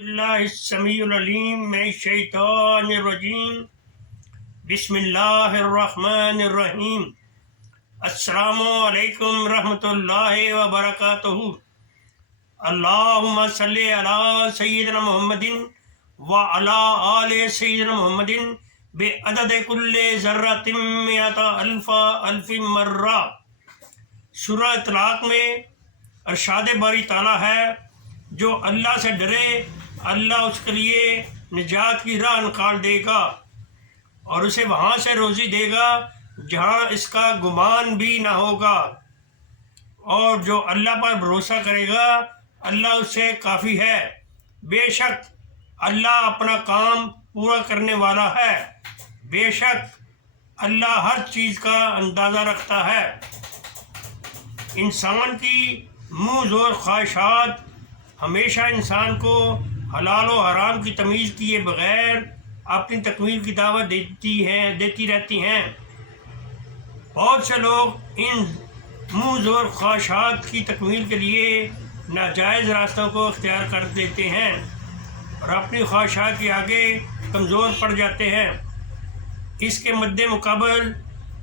اللہ السمیع العلیم من الشیطان الرجیم بسم اللہ الرحمن الرحیم السلام علیکم رحمۃ اللہ وبرکاتہ اللہم صلی علی سیدنا محمد وعلی آل سیدنا محمد بعدد کل ذرۃ مئۃ الف مرہ۔ سورہ طلاق میں ارشاد باری تعالیٰ ہے، جو اللہ سے ڈرے اللہ اس کے لیے نجات کی راہ نکال دے گا اور اسے وہاں سے روزی دے گا جہاں اس کا گمان بھی نہ ہوگا، اور جو اللہ پر بھروسہ کرے گا اللہ اس سے کافی ہے۔ بے شک اللہ اپنا کام پورا کرنے والا ہے، بے شک اللہ ہر چیز کا اندازہ رکھتا ہے۔ انسان کی منہ زور خواہشات ہمیشہ انسان کو حلال و حرام کی تمیز کیے بغیر اپنی تکمیل کی دعوت دیتی رہتی ہیں۔ بہت سے لوگ ان منہ زور خواہشات کی تکمیل کے لیے ناجائز راستوں کو اختیار کر دیتے ہیں اور اپنی خواہشات کے آگے کمزور پڑ جاتے ہیں۔ اس کے مد مقابل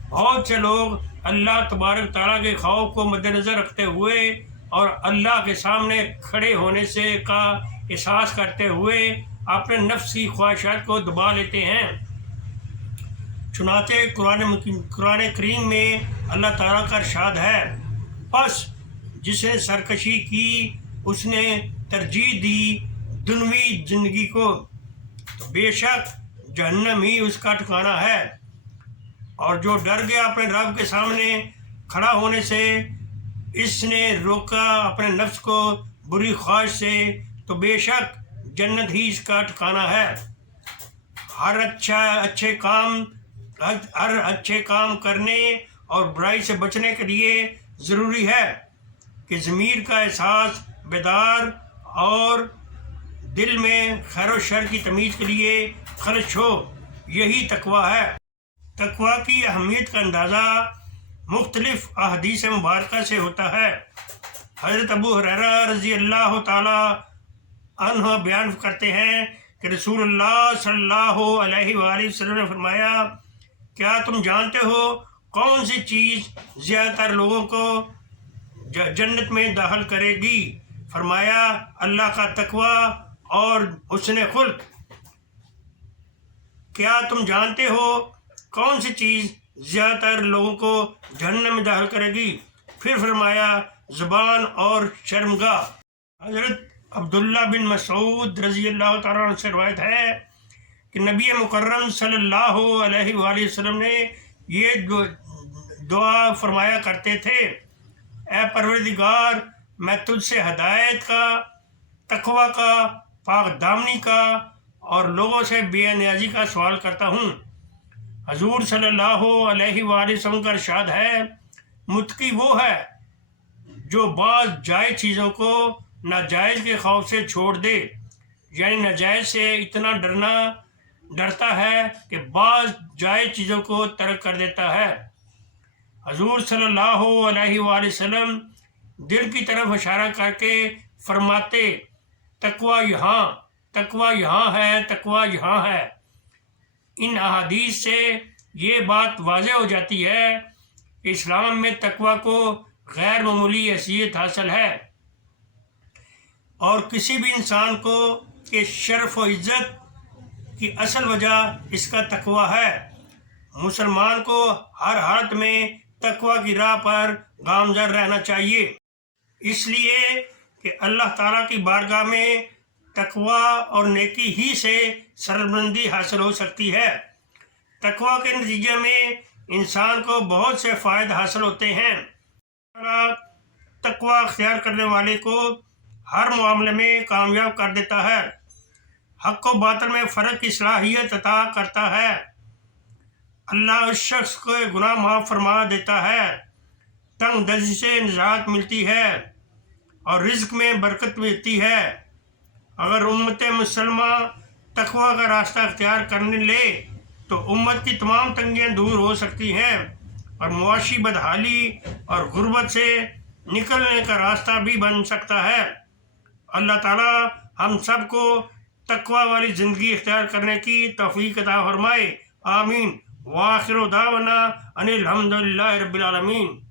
بہت سے لوگ اللہ تبارک تعالیٰ کے خوف کو مد نظر رکھتے ہوئے اور اللہ کے سامنے کھڑے ہونے کا احساس کرتے ہوئے اپنے نفس کی خواہشات کو دبا لیتے ہیں۔ چنانچہ قرآن کریم میں اللہ تعالیٰ کا ارشاد ہے، پس جس نے سرکشی کی اس نے ترجیح دی دنیوی زندگی کو، تو بے شک جہنم ہی اس کا ٹھکانہ ہے، اور جو ڈر گیا اپنے رب کے سامنے کھڑا ہونے سے، اس نے روکا اپنے نفس کو بری خواہش سے، تو بے شک جنت ہی اس کا ٹھکانہ ہے۔ ہر اچھے کام کرنے اور برائی سے بچنے کے لیے ضروری ہے کہ ضمیر کا احساس بیدار اور دل میں خیر و شر کی تمیز کے لیے خلش ہو، یہی تقویٰ ہے۔ تقویٰ کی اہمیت کا اندازہ مختلف احادیث مبارکہ سے ہوتا ہے۔ حضرت ابو ہریرہ رضی اللہ تعالی عنہ بیان کرتے ہیں کہ رسول اللہ صلی اللہ علیہ وآلہ وسلم نے فرمایا، کیا تم جانتے ہو کون سی چیز زیادہ تر لوگوں کو جنت میں داخل کرے گی؟ فرمایا، اللہ کا تقویٰ اور حسن خلق۔ کیا تم جانتے ہو کون سی چیز زیادہ تر لوگوں کو جہنم میں داخل کرے گی؟ پھر فرمایا، زبان اور شرمگاہ۔ حضرت عبداللہ بن مسعود رضی اللہ تعالیٰ عنہ سے روایت ہے کہ نبی مکرم صلی اللہ علیہ وآلہ وسلم نے یہ دعا فرمایا کرتے تھے، اے پروردگار، میں تجھ سے ہدایت کا، تقویٰ کا، پاک دامنی کا اور لوگوں سے بے نیازی کا سوال کرتا ہوں۔ حضور صلی اللہ علیہ وآلہ وسلم کا ارشاد ہے، متقی وہ ہے جو بعض جائز چیزوں کو ناجائز کے خوف سے چھوڑ دے، یعنی ناجائز سے اتنا ڈرتا ہے کہ بعض جائز چیزوں کو ترک کر دیتا ہے۔ حضور صلی اللہ علیہ وآلہ وسلم دل کی طرف اشارہ کر کے فرماتے، تقویٰ یہاں، تقویٰ یہاں ہے، تقویٰ یہاں ہے۔ ان احادیث سے یہ بات واضح ہو جاتی ہے کہ اسلام میں تقویٰ کو غیر معمولی حیثیت حاصل ہے، اور کسی بھی انسان کو کہ شرف و عزت کی اصل وجہ اس کا تقویٰ ہے۔ مسلمان کو ہر حالت میں تقویٰ کی راہ پر گامزن رہنا چاہیے، اس لیے کہ اللہ تعالیٰ کی بارگاہ میں تقویٰ اور نیکی ہی سے سربلندی حاصل ہو سکتی ہے۔ تقویٰ کے نتیجے میں انسان کو بہت سے فائدے حاصل ہوتے ہیں۔ تقویٰ اختیار کرنے والے کو ہر معاملے میں کامیاب کر دیتا ہے، حق و باطل میں فرق کی صلاحیت عطا کرتا ہے، اللہ اس شخص کو گناہ معاف فرما دیتا ہے، تنگ دستی سے نجات ملتی ہے اور رزق میں برکت ملتی ہے۔ اگر امت مسلمہ تقویٰ کا راستہ اختیار کرنے لے تو امت کی تمام تنگیاں دور ہو سکتی ہیں اور معاشی بدحالی اور غربت سے نکلنے کا راستہ بھی بن سکتا ہے۔ اللہ تعالیٰ ہم سب کو تقوی والی زندگی اختیار کرنے کی توفیق عطا فرمائے، آمین۔ وآخر دعوانا ان الحمد للہ رب العالمین۔